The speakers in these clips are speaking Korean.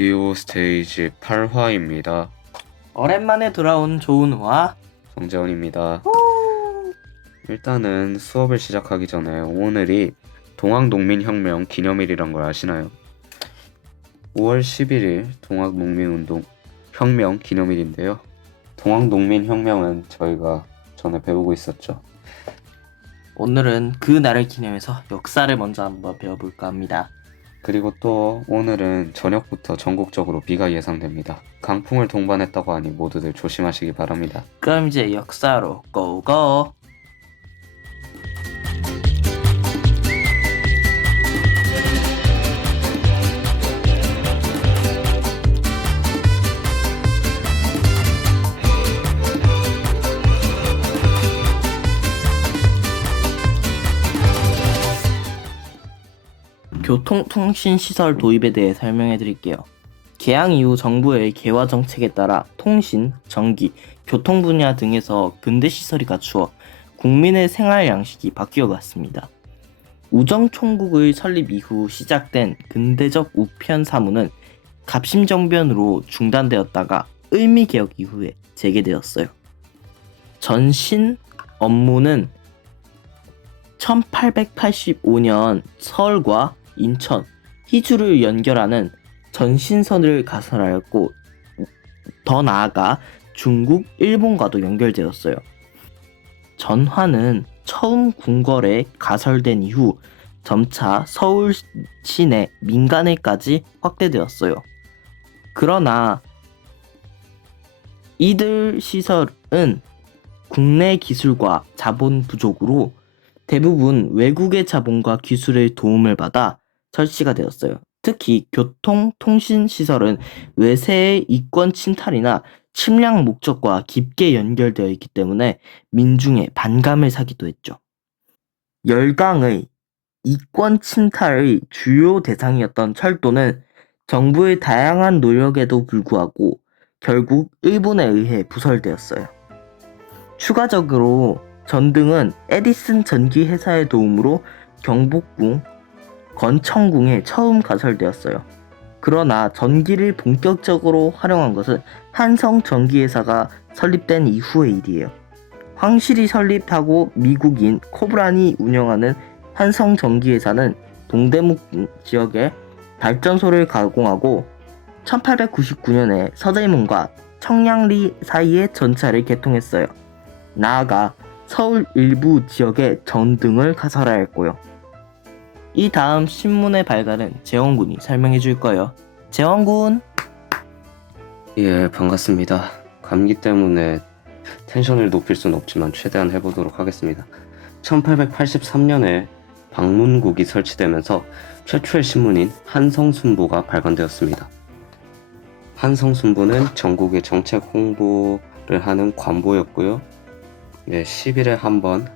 라디오 스테이지 8화입니다. 오랜만에 돌아온 조은우와 정재원입니다. 일단은 수업을 시작하기 전에 오늘이 동학농민혁명 기념일이란 걸 아시나요? 5월 11일 동학농민운동 혁명 기념일인데요. 동학농민혁명은 저희가 전에 배우고 있었죠. 오늘은 그 날을 기념해서 역사를 먼저 한번 배워볼까 합니다. 그리고 또 오늘은 저녁부터 전국적으로 비가 예상됩니다. 강풍을 동반했다고 하니 모두들 조심하시기 바랍니다. 그럼 이제 역사로 고고! 교통통신시설 도입에 대해 설명해 드릴게요. 개항 이후 정부의 개화 정책에 따라 통신, 전기, 교통 분야 등에서 근대시설이 갖추어 국민의 생활 양식이 바뀌어 갔습니다. 우정총국의 설립 이후 시작된 근대적 우편 사무는 갑심정변으로 중단되었다가 을미개혁 이후에 재개되었어요. 전신 업무는 1885년 서울과 인천, 희주를 연결하는 전신선을 가설하였고 더 나아가 중국, 일본과도 연결되었어요. 전화는 처음 궁궐에 가설된 이후 점차 서울 시내 민간에까지 확대되었어요. 그러나 이들 시설은 국내 기술과 자본 부족으로 대부분 외국의 자본과 기술의 도움을 받아 설치가 되었어요. 특히 교통, 통신 시설은 외세의 이권 침탈이나 침략 목적과 깊게 연결되어 있기 때문에 민중의 반감을 사기도 했죠. 열강의 이권 침탈의 주요 대상이었던 철도는 정부의 다양한 노력에도 불구하고 결국 일본에 의해 부설되었어요. 추가적으로 전등은 에디슨 전기 회사의 도움으로 경복궁, 건청궁에 처음 가설되었어요. 그러나 전기를 본격적으로 활용한 것은 한성전기회사가 설립된 이후의 일이에요. 황실이 설립하고 미국인 코브란이 운영하는 한성전기회사는 동대문 지역에 발전소를 가공하고 1899년에 서대문과 청량리 사이에 전차를 개통했어요. 나아가 서울 일부 지역에 전등을 가설하였고요. 이 다음 신문의 발간은 재원군이 설명해 줄 거예요. 재원군! 예, 반갑습니다. 감기 때문에 텐션을 높일 수는 없지만 최대한 해보도록 하겠습니다. 1883년에 방문국이 설치되면서 최초의 신문인 한성순보가 발간되었습니다. 한성순보는 전국의 정책 홍보를 하는 관보였고요. 10일에 한 번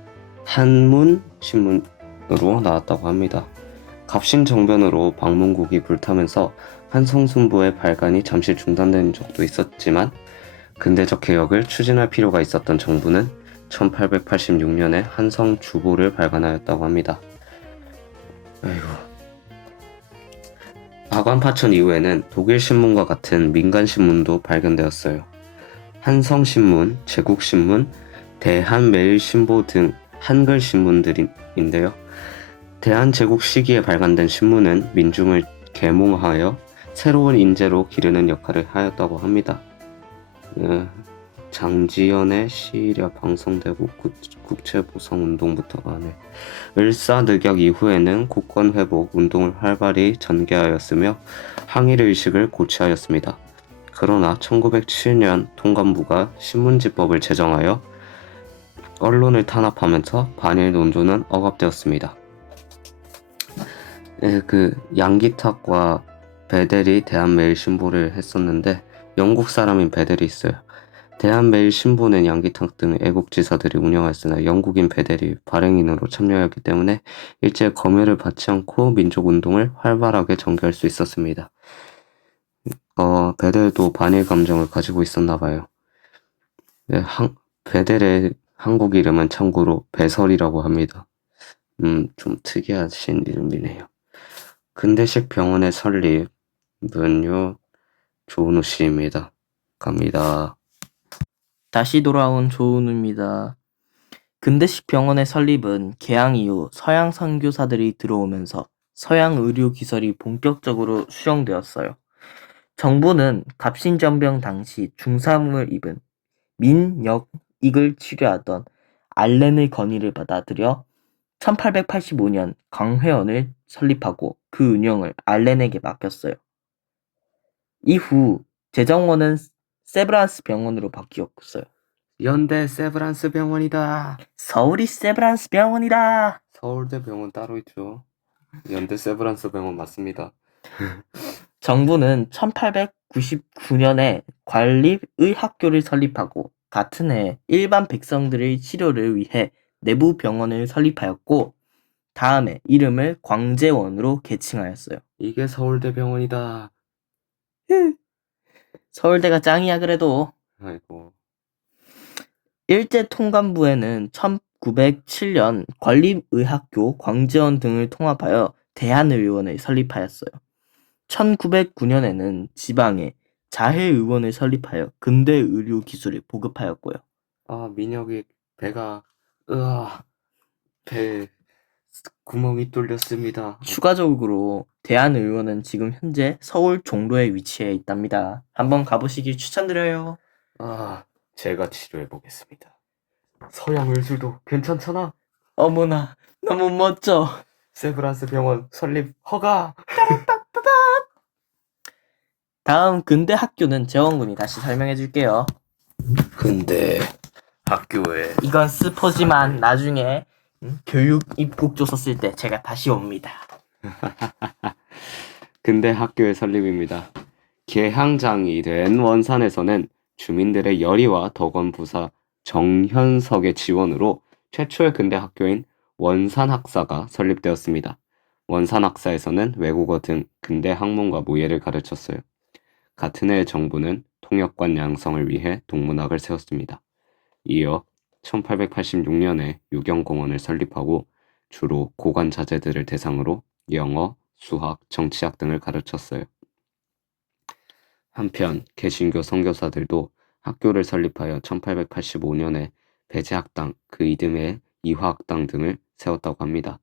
한문신문으로 나왔다고 합니다. 갑신정변으로 방문국이 불타면서 한성순보의 발간이 잠시 중단된 적도 있었지만 근대적 개혁을 추진할 필요가 있었던 정부는 1886년에 한성주보를 발간하였다고 합니다. 아관파천 이후에는 독일신문과 같은 민간신문도 발견되었어요. 한성신문, 제국신문, 대한매일신보 등 한글신문들인데요. 대한제국 시기에 발간된 신문은 민중을 계몽하여 새로운 인재로 기르는 역할을 하였다고 합니다. 장지연의 시이랴 방송되고 국채보상운동부터 을사늑약 이후에는 국권회복 운동을 활발히 전개하였으며 항일의식을 고취하였습니다. 그러나 1907년 통감부가 신문지법을 제정하여 언론을 탄압하면서 반일 논조는 억압되었습니다. 양기탁과 베델이 대한매일신보를 했었는데 영국 사람인 베델이 있어요. 대한매일신보는 양기탁 등 애국지사들이 운영하였으나 영국인 베델이 발행인으로 참여하였기 때문에 일제 검열을 받지 않고 민족운동을 활발하게 전개할 수 있었습니다. 베델도 반일 감정을 가지고 있었나봐요. 베델의 한국 이름은 참고로 배설이라고 합니다. 좀 특이하신 이름이네요. 근대식 병원의 설립은요, 조은우 씨입니다. 갑니다. 다시 돌아온 조은우입니다. 근대식 병원의 설립은 개항 이후 서양 선교사들이 들어오면서 서양 의료 기술이 본격적으로 수용되었어요. 정부는 갑신전병 당시 중상을 입은 민역익을 치료하던 알렌의 건의를 받아들여 1885년 강회원을 설립하고 그 운영을 알렌에게 맡겼어요. 이후 재정원은 세브란스 병원으로 바뀌었어요. 연대 세브란스 병원이다. 서울이 세브란스 병원이다. 서울대 병원 따로 있죠. 연대 세브란스 병원 맞습니다. 정부는 1899년에 관립의학교를 설립하고 같은 해 일반 백성들의 치료를 위해 내부 병원을 설립하였고 다음에 이름을 광제원으로 개칭하였어요. 이게 서울대 병원이다. 서울대가 짱이야 그래도. 아이고. 일제통감부에는 1907년 관립의학교, 광제원 등을 통합하여 대한의원을 설립하였어요. 1909년에는 지방에 자해의원을 설립하여 근대 의료 기술을 보급하였고요. 아, 민혁이 배가 배 구멍이 뚫렸습니다. 추가적으로 대한의원은 지금 현재 서울 종로에 위치해 있답니다. 한번 가보시길 추천드려요. 제가 치료해 보겠습니다. 서양 의술도 괜찮잖아. 어머나, 너무 멋져. 세브란스 병원 설립 허가. 다음 근대 학교는 재원군이 다시 설명해 줄게요. 근데 학교에 이건 스포지만 나중에 교육 입국조서 쓸 때 제가 다시 옵니다. 근대 학교의 설립입니다. 개항장이 된 원산에서는 주민들의 열의와 덕원부사 정현석의 지원으로 최초의 근대 학교인 원산학사가 설립되었습니다. 원산학사에서는 외국어 등 근대 학문과 무예를 가르쳤어요. 같은 해 정부는 통역관 양성을 위해 동문학을 세웠습니다. 이어 1886년에 유경공원을 설립하고 주로 고관 자제들을 대상으로 영어, 수학, 정치학 등을 가르쳤어요. 한편 개신교 선교사들도 학교를 설립하여 1885년에 배제학당, 그 이듬해 이화학당 등을 세웠다고 합니다.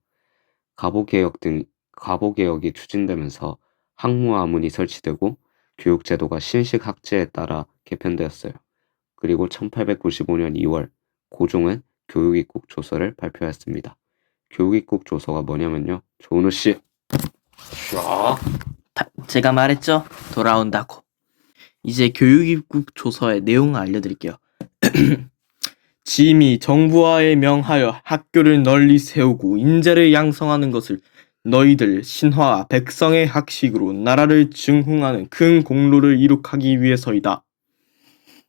가보개혁이 추진되면서 학무아문이 설치되고 교육제도가 신식학제에 따라 개편되었어요. 그리고 1895년 2월 고종은 교육입국 조서를 발표했습니다. 교육입국 조서가 뭐냐면요. 조은우 씨. 제가 말했죠? 돌아온다고. 이제 교육입국 조서의 내용을 알려드릴게요. 짐이 정부와에 명하여 학교를 널리 세우고 인재를 양성하는 것을 너희들 신화와 백성의 학식으로 나라를 증흥하는 큰 공로를 이룩하기 위해서이다.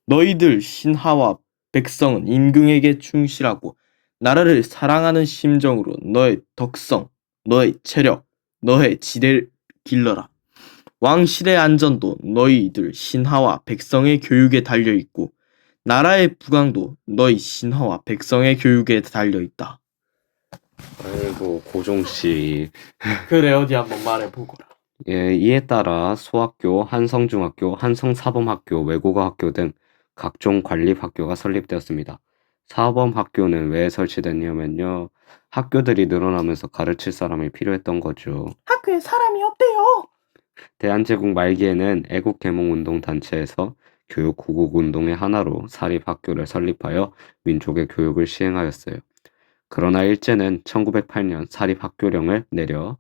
너희들 신하와 백성은 임금에게 충실하고 나라를 사랑하는 심정으로 너의 덕성, 너의 체력, 너의 지대를 길러라. 왕실의 안전도 너희들 신하와 백성의 교육에 달려있고 나라의 부강도 너희 신하와 백성의 교육에 달려있다. 아이고 고종 씨. 그래 어디 한번 말해보거라. 예, 이에 따라 소학교, 한성중학교, 한성사범학교, 외국어학교 등 각종 관립학교가 설립되었습니다. 사범학교는 왜 설치됐냐면요. 학교들이 늘어나면서 가르칠 사람이 필요했던 거죠. 학교에 사람이 없대요. 대한제국 말기에는 애국개몽운동 단체에서 교육 구국운동의 하나로 사립학교를 설립하여 민족의 교육을 시행하였어요. 그러나 일제는 1908년 사립학교령을 내려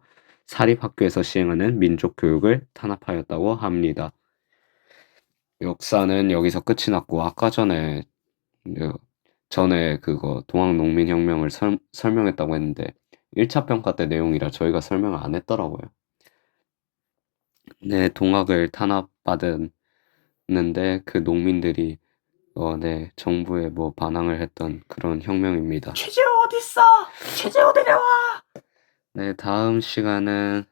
사립학교에서 시행하는 민족교육을 탄압하였다고 합니다. 역사는 여기서 끝이 났고 아까 전에 그거 동학농민혁명을 설명했다고 했는데 1차 평가 때 내용이라 저희가 설명을 안 했더라고요. 네, 동학을 탄압받았는데 그 농민들이 네, 정부에 뭐 반항을 했던 그런 혁명입니다. 최재호 어딨어? 최재호 데려와. 네, 다음 시간은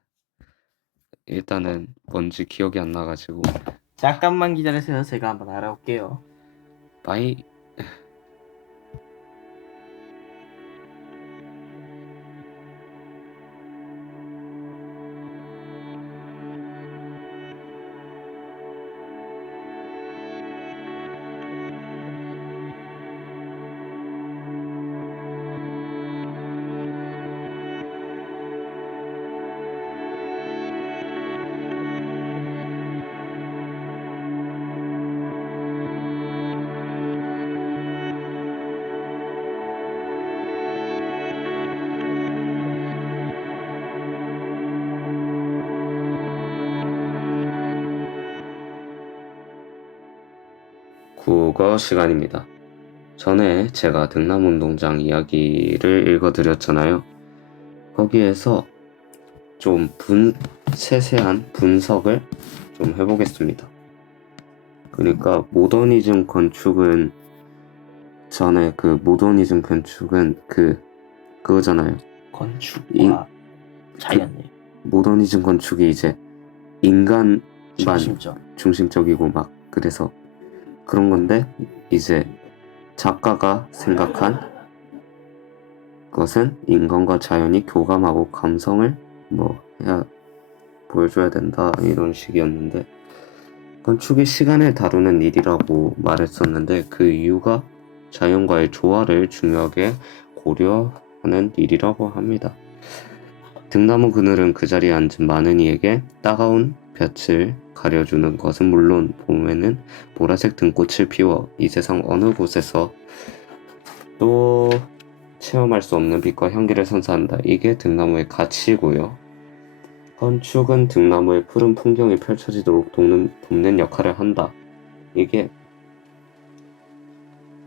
일단은 뭔지 기억이 안 나가지고 잠깐만 기다리세요. 제가 한번 알아올게요. 빠이. 국어 시간입니다. 전에 제가 등남운동장 이야기를 읽어드렸잖아요. 거기에서 좀 세세한 분석을 좀 해보겠습니다. 그러니까 모더니즘 건축은 전에 그 모더니즘 건축은 그거잖아요. 건축과 자연의 모더니즘 건축이 이제 인간만 중심적. 중심적이고 막 그래서 그런 건데 이제 작가가 생각한 것은 인간과 자연이 교감하고 감성을 보여줘야 된다 이런 식이었는데 건축의 시간을 다루는 일이라고 말했었는데 그 이유가 자연과의 조화를 중요하게 고려하는 일이라고 합니다. 등나무 그늘은 그 자리에 앉은 많은 이에게 따가운 볕을 가려주는 것은 물론 봄에는 보라색 등꽃을 피워 이 세상 어느 곳에서 또 체험할 수 없는 빛과 향기를 선사한다. 이게 등나무의 가치고요. 건축은 등나무의 푸른 풍경이 펼쳐지도록 돕는 역할을 한다. 이게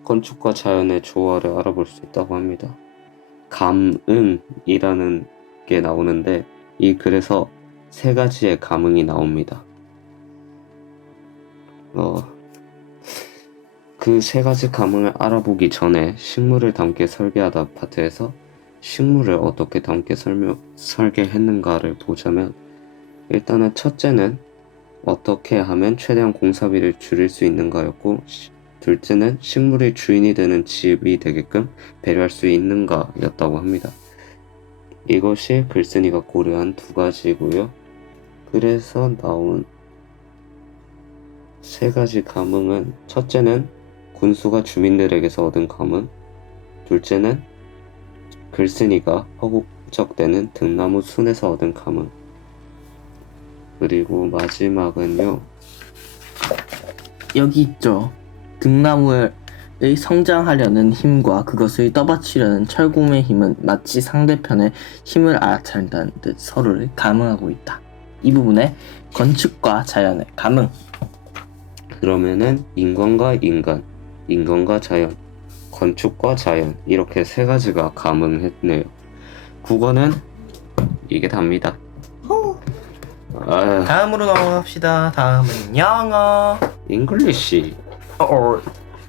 건축과 자연의 조화를 알아볼 수 있다고 합니다. 감응이라는 게 나오는데 이 글에서 세 가지의 감응이 나옵니다. 그 세 가지 감응을 알아보기 전에 식물을 담게 설계하다 파트에서 식물을 어떻게 담게 설계했는가를 보자면 일단은 첫째는 어떻게 하면 최대한 공사비를 줄일 수 있는가였고 둘째는 식물이 주인이 되는 집이 되게끔 배려할 수 있는가 였다고 합니다. 이것이 글쓴이가 고려한 두 가지고요. 그래서 나온 세 가지 감흥은 첫째는 군수가 주민들에게서 얻은 감흥, 둘째는 글쓴이가 허국적대는 등나무 순에서 얻은 감흥, 그리고 마지막은요. 여기 있죠. 등나무의 성장하려는 힘과 그것을 떠받치려는 철공의 힘은 마치 상대편의 힘을 알아차린다는 듯 서로를 감응하고 있다. 이 부분에 건축과 자연의 감응. 그러면은 인간과 인간, 인간과 자연, 건축과 자연 이렇게 세 가지가 감응했네요. 국어는 이게 답니다. 다음으로 넘어갑시다. 다음은 영어. 잉글리시.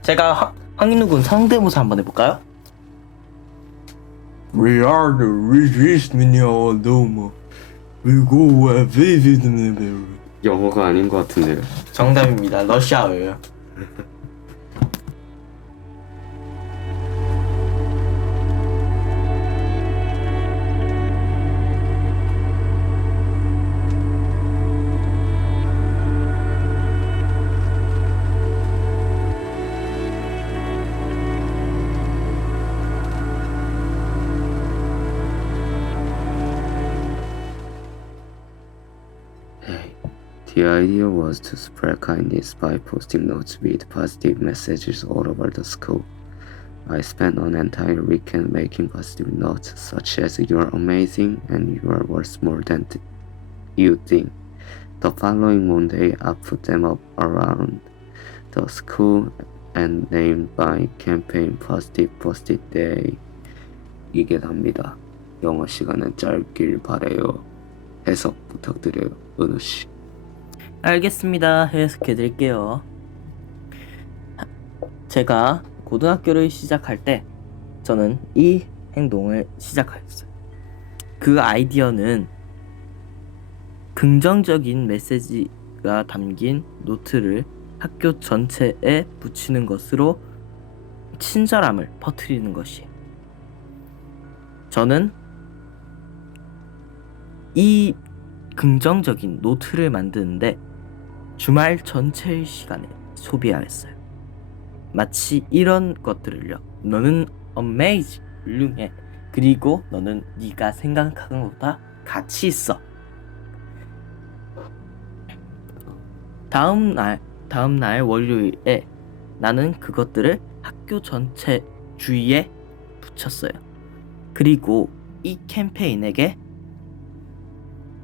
제가 황인욱은 성대모사 한번 해볼까요? We are the richest in your dome. We go a visit in the 영어가 아닌 것 같은데요. 정답입니다. 러시아어예요. The idea was to spread kindness by posting notes with positive messages all over the school. I spent an entire weekend making positive notes such as "You're amazing" and "You are worth more than you think." The following Monday, I put them up around the school and named my campaign Positive Post-it Day. 이게 답니다. 영어 시간은 짧길 바래요. 해석 부탁드려요, 은우씨. 알겠습니다. 해석해드릴게요. 제가 고등학교를 시작할 때 저는 이 행동을 시작하였어요. 그 아이디어는 긍정적인 메시지가 담긴 노트를 학교 전체에 붙이는 것으로 친절함을 퍼뜨리는 것이에요. 저는 이 긍정적인 노트를 만드는데 주말 전체의 시간을 소비하였어요. 마치 이런 것들을요. 너는 amazing, 훌륭해. 그리고 너는 네가 생각하는 것보다 가치 있어. 다음 날 월요일에 나는 그것들을 학교 전체 주위에 붙였어요. 그리고 이 캠페인에게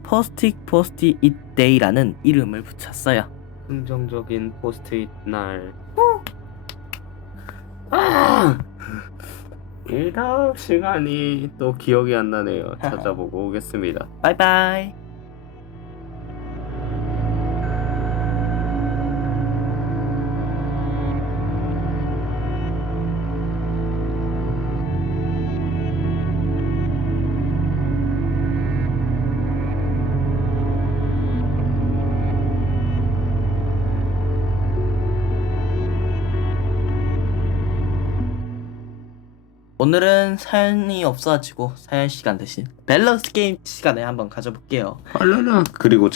Post-it Day라는 이름을 붙였어요. 긍정적인 포스트잇 날. 이 다음 시간이 또 기억이 안 나네요. 찾아보고 오겠습니다. 바이바이. 오늘은 사연이 없어가지고 사연 시간 대신 밸런스 게임 시간에 한번 가져볼게요. 알라라. 그리고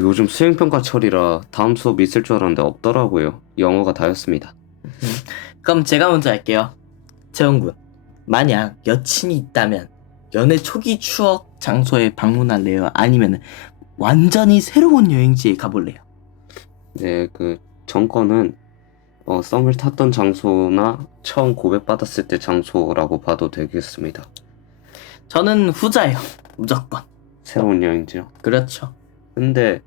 요즘 수행평가철이라 다음 수업 있을 줄 알았는데 없더라고요. 영어가 다였습니다. 그럼 제가 먼저 할게요. 재원군, 만약 여친이 있다면 연애 초기 추억 장소에 방문할래요? 아니면 완전히 새로운 여행지에 가볼래요? 네, 그 정권은 썸을 탔던 장소나 처음 고백받았을 때 장소라고 봐도 되겠습니다. 저는 후자예요. 무조건. 새로운 여행지요. 그렇죠. 근데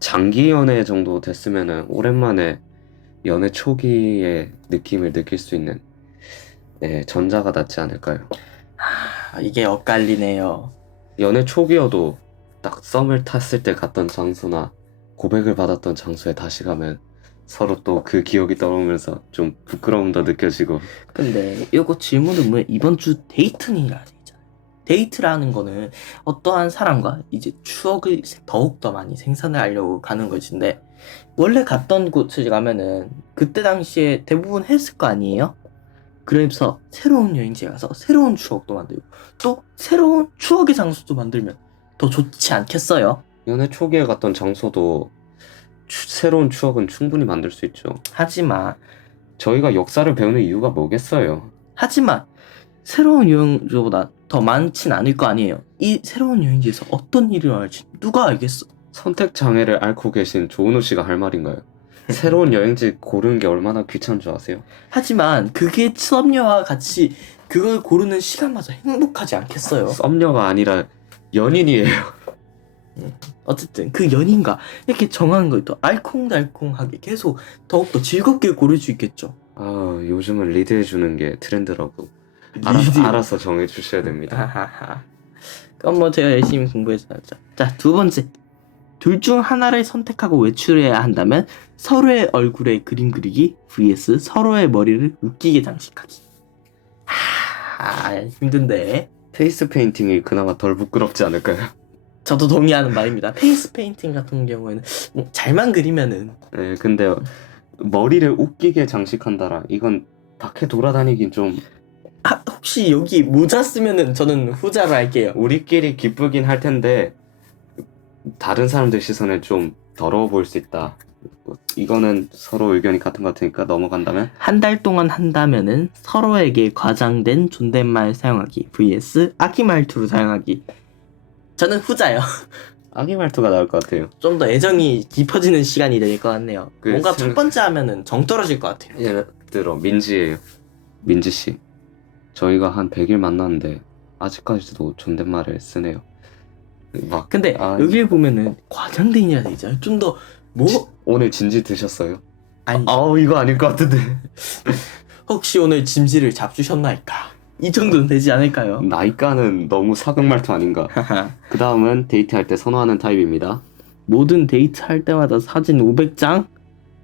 장기 연애 정도 됐으면은 오랜만에 연애 초기의 느낌을 느낄 수 있는 전자가 낫지 않을까요? 이게 엇갈리네요. 연애 초기여도 딱 썸을 탔을 때 갔던 장소나 고백을 받았던 장소에 다시 가면 서로 또 그 기억이 떠오르면서 좀 부끄러움도 느껴지고. 근데 이거 질문은 뭐 이번 주 데이트니라 돼 있잖아요. 데이트라는 거는 어떠한 사람과 이제 추억을 더욱더 많이 생산을 하려고 가는 것인데, 원래 갔던 곳을 가면은 그때 당시에 대부분 했을 거 아니에요? 그래서 새로운 여행지에 가서 새로운 추억도 만들고 또 새로운 추억의 장소도 만들면 더 좋지 않겠어요? 연애 초기에 갔던 장소도 새로운 추억은 충분히 만들 수 있죠. 하지만 저희가 역사를 배우는 이유가 뭐겠어요? 새로운 여행지보다 더 많진 않을 거 아니에요. 이 새로운 여행지에서 어떤 일이 일어날지 누가 알겠어? 선택 장애를 앓고 계신 조은호 씨가 할 말인가요? 새로운 여행지 고르는 게 얼마나 귀찮은 줄 아세요? 하지만 그게 썸녀와 같이 그걸 고르는 시간마저 행복하지 않겠어요? 썸녀가 아니라 연인이에요. 어쨌든 그 연인과 이렇게 정하는 걸 또 알콩달콩하게 계속 더욱더 즐겁게 고를 수 있겠죠. 요즘은 리드해주는 게 트렌드라고. 리드. 알아서 정해주셔야 됩니다. 하하하. 그럼 뭐 제가 열심히 공부해서 하죠. 자, 두 번째. 둘 중 하나를 선택하고 외출해야 한다면 서로의 얼굴에 그림 그리기 vs 서로의 머리를 웃기게 장식하기. 힘든데. 페이스 페인팅이 그나마 덜 부끄럽지 않을까요? 저도 동의하는 말입니다. 페이스 페인팅 같은 경우에는 잘만 그리면은. 네, 근데 머리를 웃기게 장식한다라 이건 밖에 돌아다니긴 좀. 혹시 여기 모자 쓰면은 저는 후자로 할게요. 우리끼리 기쁘긴 할 텐데 다른 사람들 시선에 좀 더러워 보일 수 있다. 이거는 서로 의견이 같은 것 같으니까 넘어간다면 한 달 동안 한다면은 서로에게 과장된 존댓말 사용하기 vs 악의 말투로 사용하기. 저는 후자요. 악의 말투가 나을 것 같아요. 좀 더 애정이 깊어지는 시간이 될 것 같네요. 그 뭔가 생- 첫 번째 하면은 정 떨어질 것 같아요. 예를 들어 민지예요. 민지 씨. 저희가 한 100일 만났는데 아직까지도 존댓말을 쓰네요. 막 근데 여기를 보면은 과장된이라 돼 있잖아요. 좀 더 오늘 진지 드셨어요? 아니 이거 아닐 것 같은데. 혹시 오늘 짐지를 잡수셨나이까? 이 정도는 되지 않을까요? 나이가는 너무 사극 말투 아닌가. 그 다음은 데이트할 때 선호하는 타입입니다. 모든 데이트 할 때마다 사진 500장?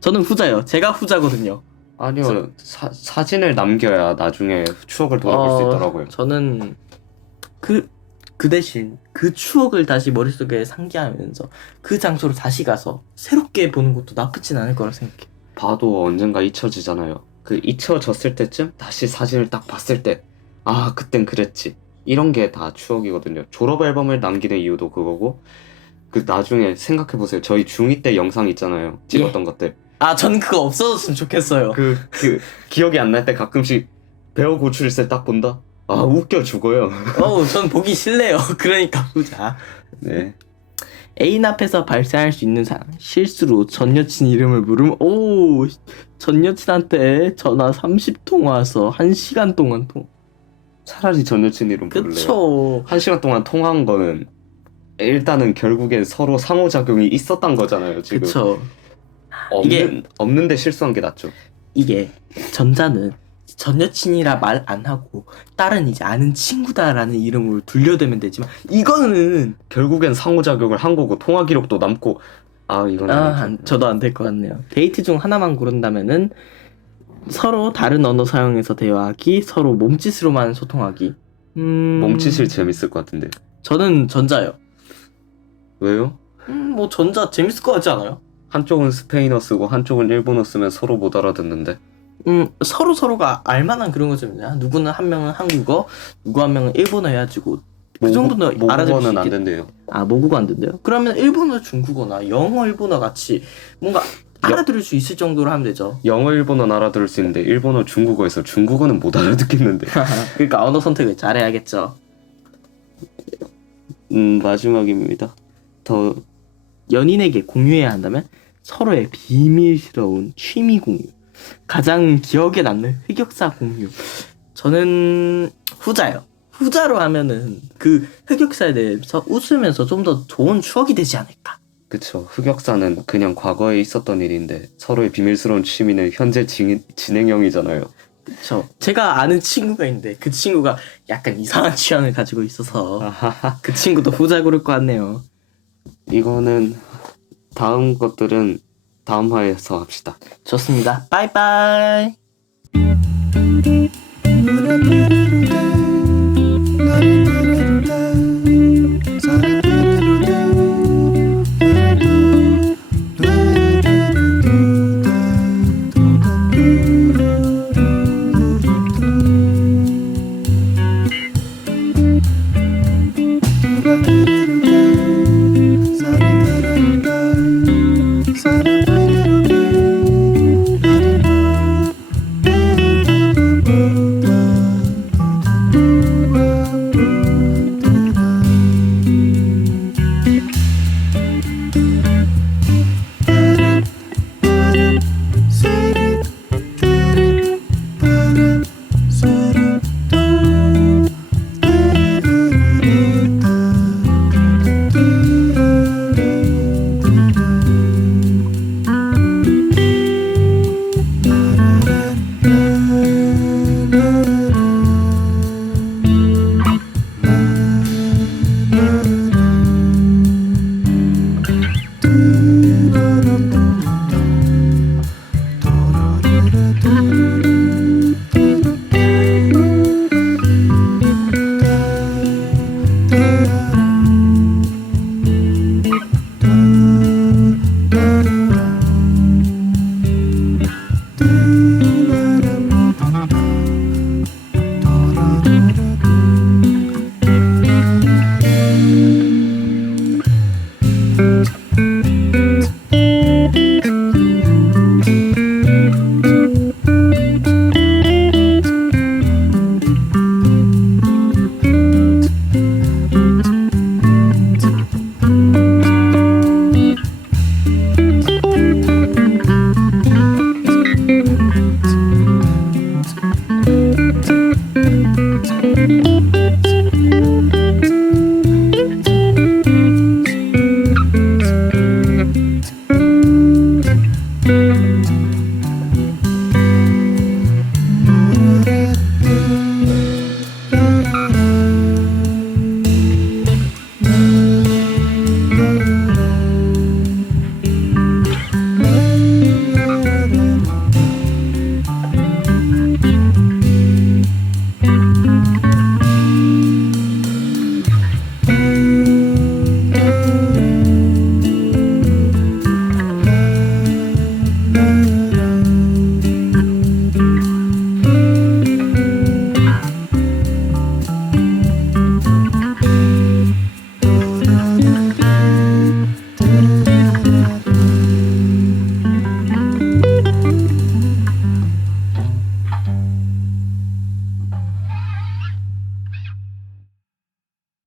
저는 후자요. 제가 후자거든요. 아니요, 사진을 남겨야 나중에 추억을 돌아볼 수 있더라고요. 저는 그 대신 그 추억을 다시 머릿속에 상기하면서 그 장소로 다시 가서 새롭게 보는 것도 나쁘진 않을 거라 생각해요. 봐도 언젠가 잊혀지잖아요. 그 잊혀졌을 때쯤 다시 사진을 딱 봤을 때 그땐 그랬지. 이런 게 다 추억이거든요. 졸업 앨범을 남기는 이유도 그거고, 그 나중에 생각해보세요. 저희 중2 때 영상 있잖아요. 찍었던 것들. 전 그거 없어졌으면 좋겠어요. 그 기억이 안 날 때 가끔씩 배어 고출세 딱 본다? 웃겨 죽어요. 전 보기 싫네요. 그러니까 후자. 네. 애인 앞에서 발생할 수 있는 사항. 실수로 전 여친 이름을 부르면 전 여친한테 전화 30통 와서 1시간 동안 차라리 전 여친 이름 부를래요. 그쵸. 1시간 동안 통화한 거는 일단은 결국엔 서로 상호작용이 있었던 거잖아요. 지금 그쵸. 없는데 실수한 게 낫죠. 이게 전자는 전 여친이라 말 안 하고 딸은 이제 아는 친구다라는 이름으로 둘려대면 되지만 이거는 결국엔 상호작용을 한 거고 통화 기록도 남고 이거는 저도 안 될 것 같네요. 데이트 중 하나만 고른다면은 서로 다른 언어 사용해서 대화하기, 서로 몸짓으로만 소통하기. 몸짓이 재밌을 것 같은데. 저는 전자요. 왜요? 뭐 전자 재밌을 것 같지 않아요? 한쪽은 스페인어 쓰고 한쪽은 일본어 쓰면 서로 못 알아듣는데. 서로가 알만한 그런 거잖아요. 누구는 한 명은 한국어, 누구 한 명은 일본어 해가지고 그 정도는 알아들을 수 모국어는 안 있겠. 된대요. 모국어 안 된대요? 그러면 일본어, 중국어나 영어, 일본어 같이 뭔가 알아들을 수 있을 정도로 하면 되죠. 영어, 일본어는 알아들을 수 있는데 일본어, 중국어에서 중국어는 못 알아듣겠는데. 그러니까 언어 선택을 잘해야겠죠. 마지막입니다. 더 연인에게 공유해야 한다면 서로의 비밀스러운 취미 공유, 가장 기억에 남는 흑역사 공유. 저는 후자요. 후자로 하면은 그 흑역사에 대해서 웃으면서 좀 더 좋은 추억이 되지 않을까. 그쵸. 흑역사는 그냥 과거에 있었던 일인데 서로의 비밀스러운 취미는 현재 진행형이잖아요. 그쵸. 제가 아는 친구가 있는데 그 친구가 약간 이상한 취향을 가지고 있어서 그 친구도 후자 고를 것 같네요. 이거는 다음 것들은 다음 화에서 합시다. 좋습니다. 빠이빠이. 무릎